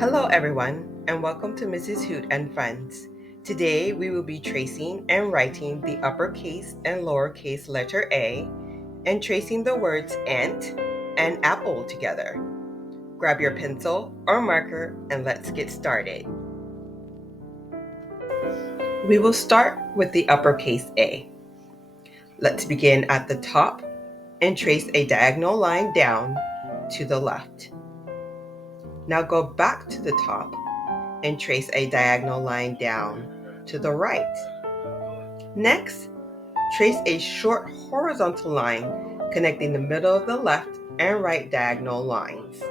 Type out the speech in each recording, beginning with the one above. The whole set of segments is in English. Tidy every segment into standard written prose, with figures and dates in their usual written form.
Hello everyone, and welcome to Mrs. Hoot and Friends. Today we will be tracing and writing the uppercase and lowercase letter A and tracing the words ant and apple together. Grab your pencil or marker and let's get started. We will start with the uppercase A. Let's begin at the top and trace a diagonal line down to the left. Now go back to the top and trace a diagonal line down to the right. Next, trace a short horizontal line connecting the middle of the left and right diagonal lines.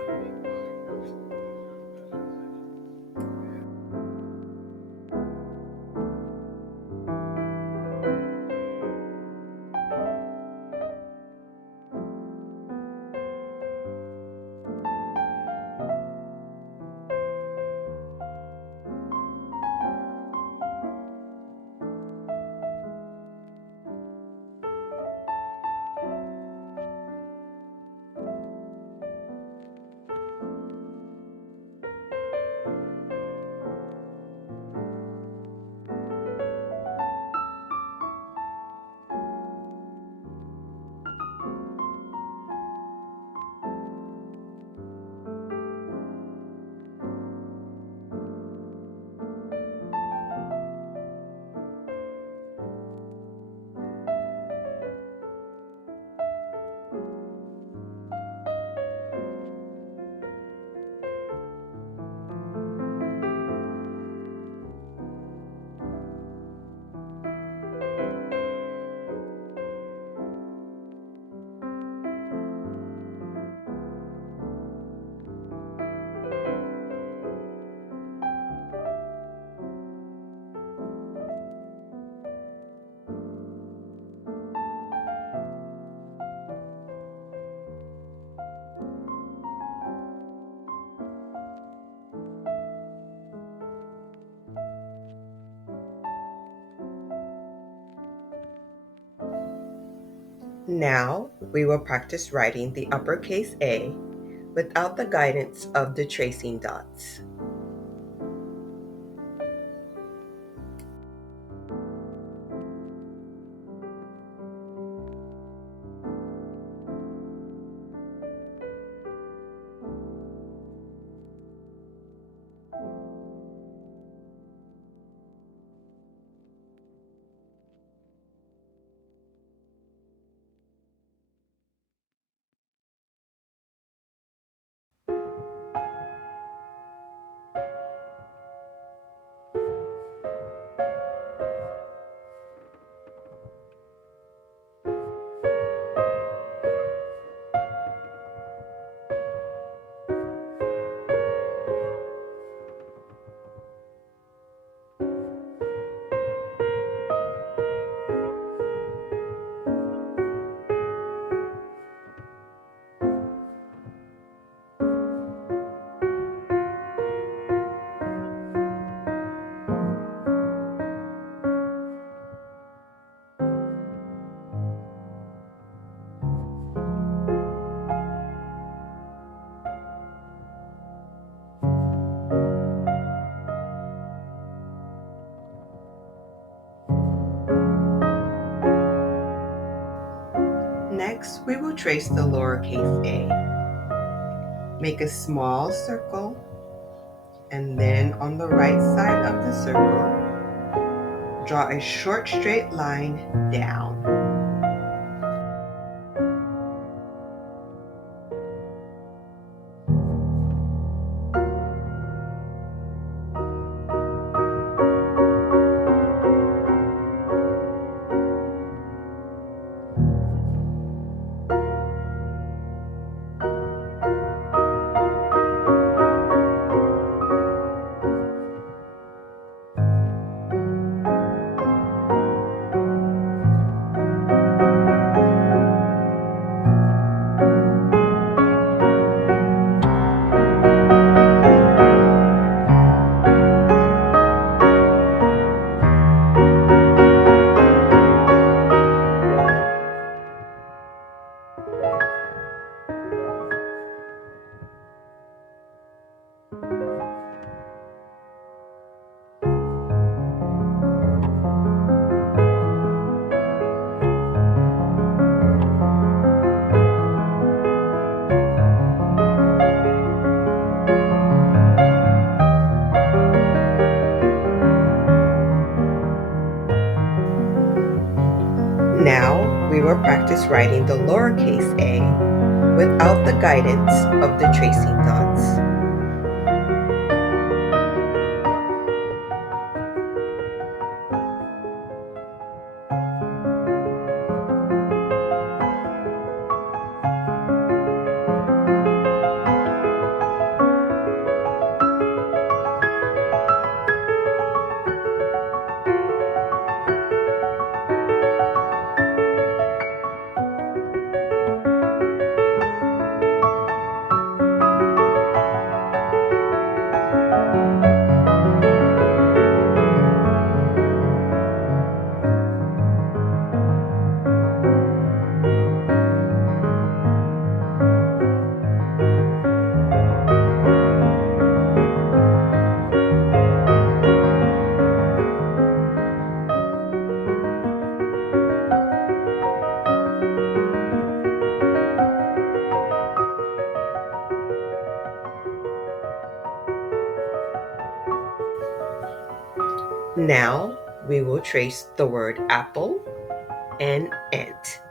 Now we will practice writing the uppercase A without the guidance of the tracing dots. Next, we will trace the lowercase a. Make a small circle, and then on the right side of the circle, draw a short straight line down. practice writing the lowercase a without the guidance of the tracing dots. Now we will trace the word apple and ant.